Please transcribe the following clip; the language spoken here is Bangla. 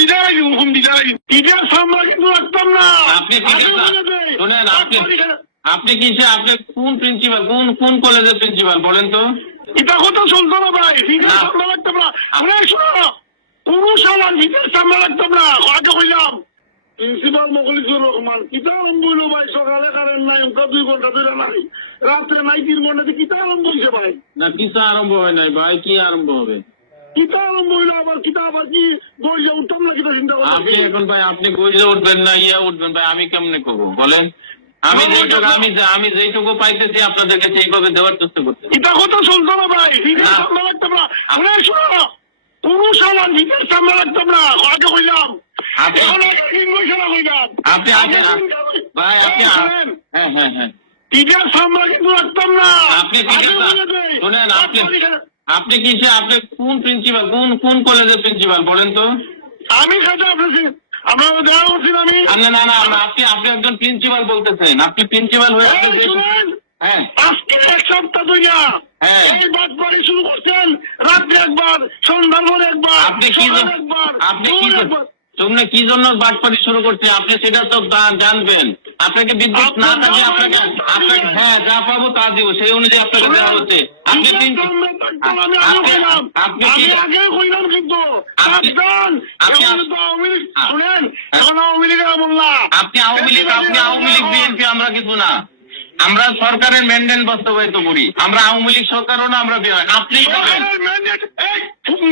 নিজেরাই হুকুম দিলাই ইতিহাস আমরা কিন্তু রাখতাম না। আপনি কি। শুনেন আপনি আপনি- আপনি আপনি কোন প্রিন্সিপাল কোন কোন কলেজের প্রিন্সিপাল বলেন তো। এটা কথা চলতো না ভাই। ইতিহাস না। আমরা রাখতাম না। আমরা শোনো পুরুষ আমার ইতিহাস আমরা রাখতাম না। আগে কইলাম প্রিন্সিপাল মকলিসুর রহমান। কিতা আরম্ভ হইল ভাই সকালে কারেন্ট নাই ওটা দুই ঘণ্টা ধরে নাই। রাত্রে নাই তিন কিতা আরম্ভ হয়েছে ভাই। না কিসা আরম্ভ হয় নাই ভাই? কি আরম্ভ হবে? কিতা আরম্ভ হইল আবার কিতা আবার কি বইলে উঠতাম না কিতা চিন্তা আপনি এখন ভাই আপনি গইলে উঠবেন না ইয়া উঠবেন ভাই আমি কেমনে করব? বলেন। আমি যেটুকু আমি আমি যেটুকু পাইতেছি আপনাদের কাছে এইভাবে দেওয়ার চেষ্টা করতেছি। এটা কথা চলতো না ভাই না। আমরা রাখতাম না। আমরা শোনো ইতিহাস আমরা রাখতাম না আগে কইলাম। আপনি- ভাই আপনি হ্যাঁ হ্যাঁ হ্যাঁ। ইতিহাস আমরা কিন্তু রাখতাম না। আপনি। শুনেন। আপনি আপনি- কি আপনি কোন প্রিন্সিপাল কোন কোন কলেজের প্রিন্সিপাল বলেন তো? আমি সেটা আপনাকে আপনার দেওয়া উচিত আমি না না না না, আপনি আপনি একজন প্রিন্সিপাল বলতেছেন। আপনি প্রিন্সিপাল হয়ে হ্যাঁ। আজকে এক সপ্তাহ ধরিয়া। এই বাদ পরে শুরু করছেন। রাত্রে একবার সন্ধ্যার পরে একবার আপনি কি আপনি কি। তোমরা কি জন্য বাটপাটি শুরু করছে আপনি সেটা তো জানবেন। আপনাকে বিদ্যুৎ না থাকলে আপনাকে থাকলে আপনাকে হ্যাঁ যা পাবো তা দিব। সেই অনুযায়ী আপনাকে দেওয়া হচ্ছে। আপনি আগে আপনি কইলাম। কি আগে কইলাম কিন্তু। আওয়ামী লীগ-। আপনি আওয়ামী লীগ আপনি আওয়ামী লীগ বিএনপি আমরা কিছু না। আমরা সরকারের মেনডেন বাস্তবায়িত করি। আমরা আওয়ামী লীগ সরকারও না আমরা আপনি হুকুম।